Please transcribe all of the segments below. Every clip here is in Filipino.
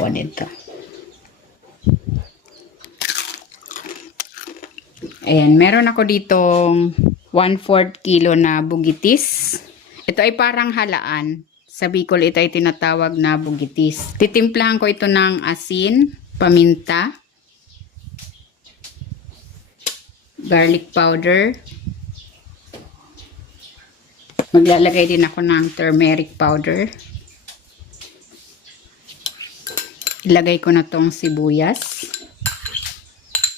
sausawan nito. Ayan, meron ako ditong 1/4 kilo na bugitis. Ito ay parang halaan. Sa Bicol, ito ay tinatawag na bugitis. Titimplahan ko ito ng asin, paminta, garlic powder. Maglalagay din ako ng turmeric powder. Ilagay ko na tong sibuyas.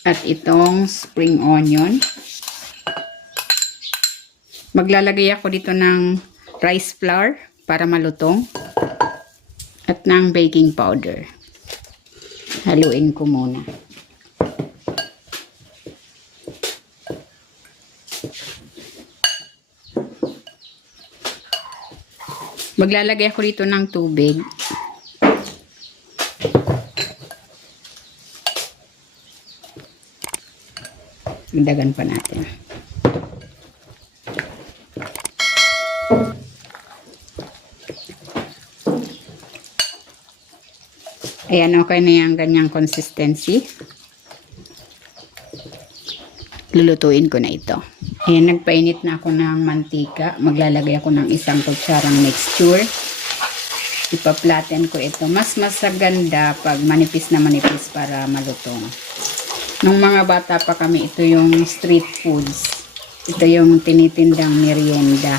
At itong spring onion. Maglalagay ako dito ng rice flour para malutong. At ng baking powder. Haluin ko muna. Maglalagay ako dito ng tubig. Dagan pa natin. Ayan, okay na yung ganyang consistency. Lulutuin ko na ito. Ayan, nagpainit na ako ng mantika. Maglalagay ako ng 1 kutsarang mixture. Ipa-flatten ko ito. Mas masaganda pag manipis na manipis para malutong. Nung mga bata pa kami, ito yung street foods. Ito yung tinitindang merienda.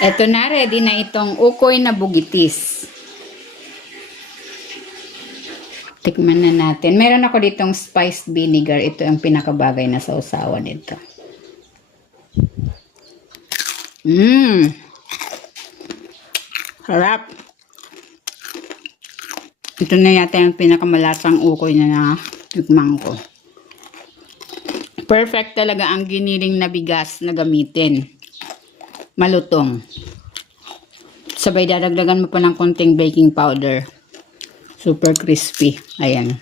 Ito na, ready na itong ukoy na bugitis. Tikman na natin. Meron ako ditong spiced vinegar. Ito ang pinakabagay na sausawan nito. Harap. Ito na yata yung pinakamalasang ukoy na tikman ko. Perfect talaga ang giniling na bigas na gamitin. Malutong. Sabay dadagdagan mo pa ng konting baking powder. Super crispy. Ayan.